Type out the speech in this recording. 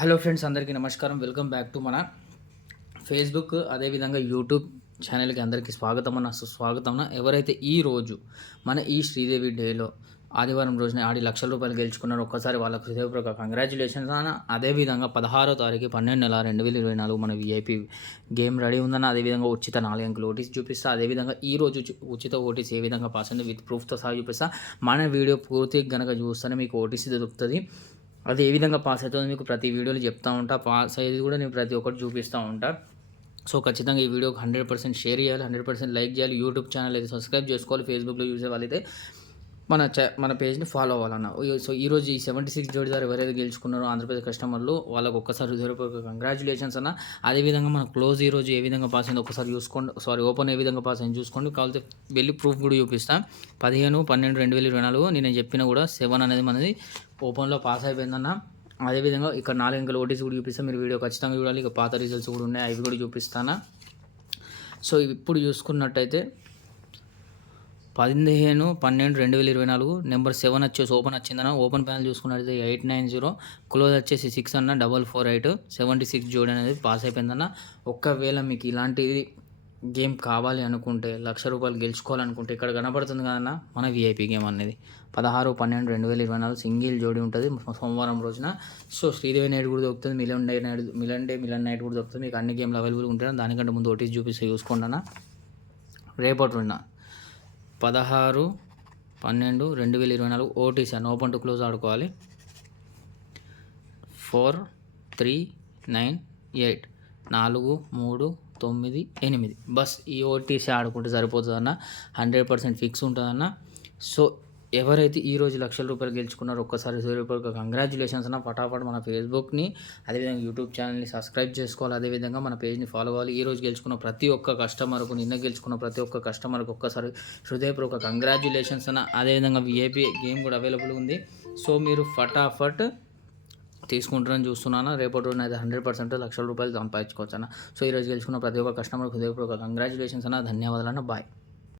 Hello friends, అందరికీ నమస్కారం. Welcome back to మన ఫేస్బుక్ అదేవిధంగా యూట్యూబ్ ఛానల్కి అందరికీ స్వాగతం అన్న సుస్వాగతం. ఎవరైతే ఈరోజు మన ఈ శ్రీదేవి డేలో ఆదివారం రోజున ఆడి ₹1,00,000 గెలుచుకున్నారో ఒక్కసారి వాళ్ళకు హృదయపూర్వక కంగ్రాచులేషన్స్ అన్న. అదేవిధంగా 16వ తారీఖు 12 నెల 2024 మన విఐపి గేమ్ రెడీ ఉందన్న. అదేవిధంగా ఉచిత 4 అంకెల ఓటీసీ చూపిస్తా. అదేవిధంగా ఈరోజు ఉచిత ఓటీసీ ఏ విధంగా పాస్ అయింది విత్ ప్రూఫ్తో సహా చూపిస్తా. మన వీడియో పూర్తిగా కనుక చూస్తేనే మీకు ఓటీసీ దొరుకుతుంది. అది ఏ విధంగా పాస్ అవుతుందో మీకు ప్రతి వీడియోలో చెప్తూ ఉంటా. పాస్ అయ్యేది కూడా నేను ప్రతి ఒక్కటి చూపిస్తూ ఉంటా. సో ఖచ్చితంగా ఈ వీడియోకి 100% షేర్ చేయాలి, 100% లైక్ చేయాలి. యూట్యూబ్ ఛానల్ అయితే సబ్స్క్రైబ్ చేసుకోవాలి. ఫేస్బుక్లో చూసే వాళ్ళైతే మన పేజ్ని ఫాలో అవ్వాలన్న. సో ఈరోజు ఈ 76 జోడిదారు ఎవరైతే గెలుచుకున్నారో ఆంధ్రప్రదేశ్ కస్టమర్లు వాళ్ళకు ఒక్కసారి హృదయపూర్వక కంగ్రాచులేషన్స్ అన్న. అదేవిధంగా మన క్లోజ్ ఈరోజు ఏ విధంగా పాస్ అయిందో ఒకసారి చూసుకోండి. ఓపెన్ ఏ విధంగా పాస్ అయింది చూసుకోండి. కావాలంటే వెళ్ళి ప్రూఫ్ కూడా చూపిస్తాను. 15/12/2024 నేను చెప్పిన కూడా 7 అనేది మనది ఓపెన్లో పాస్ అయిపోయిందన్న. అదేవిధంగా ఇక్కడ 4 అంకెల ఓటీసీ కూడా చూపిస్తాను. మీరు వీడియో ఖచ్చితంగా చూడాలి. ఇక పాత రిజల్ట్స్ కూడా ఉన్నాయి, అవి కూడా చూపిస్తాను. సో ఇప్పుడు చూసుకున్నట్టయితే 15/12/2024 నెంబర్ 7 వచ్చేసి ఓపెన్ వచ్చిందన్న. ఓపెన్ ప్యానల్ చూసుకున్నట్టయితే 890, క్లోజ్ వచ్చేసి 6 అన్న, 448, 76 జోడి అనేది పాస్ అయిపోయిందన్న. ఒక్కవేళ మీకు ఇలాంటిది గేమ్ కావాలి అనుకుంటే ₹1,00,000 గెలుచుకోవాలనుకుంటే ఇక్కడ కనబడుతుంది కదన్న మన విఐపి గేమ్ అనేది 16/12/2024 సింగిల్ జోడి ఉంటుంది సోమవారం రోజున. సో శ్రీదేవి నైట్ కూడా దొరుకుతుంది, మిలన్ నైట్ కూడా దొరుకుతుంది. మీకు అన్ని గేమ్లు అవైలబుల్ ఉంటాయి. దానికంటే ముందు ఓటీసీ చూపిస్తే చూసుకోండి అన్న. రేపటి రోజున 16/12/2024 ఓటీసీ అన్న. ఓపెన్ టు క్లోజ్ ఆడుకోవాలి. 4, 3, 9, 8 4, 3, 9, 8 బస్ ఈ ఓటీసీ ఆడుకుంటే సరిపోతుంది అన్న. 100% ఫిక్స్ ఉంటుందన్న. సో ఎవరైతే ఈరోజు ₹1,00,000 గెలుచుకున్నారో ఒక్కసారి హృదయపూర్వక కంగ్రాచులేషన్స్ అన్న. ఫటాఫట్ మన ఫేస్బుక్ని అదేవిధంగా యూట్యూబ్ ఛానల్ని సబ్స్క్రైబ్ చేసుకోవాలి. అదేవిధంగా మన పేజ్ని ఫాలో అవ్వాలి. ఈరోజు గెలుచుకున్న ప్రతి ఒక్క కస్టమర్కు, నిన్న గెలుచుకున్న ప్రతి ఒక్క కస్టమర్కు ఒక్కసారి హృదయపూర్వక కంగ్రాచులేషన్స్ అన్న. అదేవిధంగా విఐపి గేమ్ కూడా అవైలబుల్ ఉంది. సో మీరు ఫటాఫట్ తీసుకుంటారని చూస్తున్నాను. రేపటి రోజున అయితే 100% ₹1,00,000 సంపాదించుకోవచ్చు అన్న. సో ఈరోజు గెలుచుకున్న ప్రతి ఒక్క కస్టమర్కి హృదయపూర్వక కంగ్రాచులేషన్స్ అన్న. ధన్యవాదాలు అన్న. బాయ్.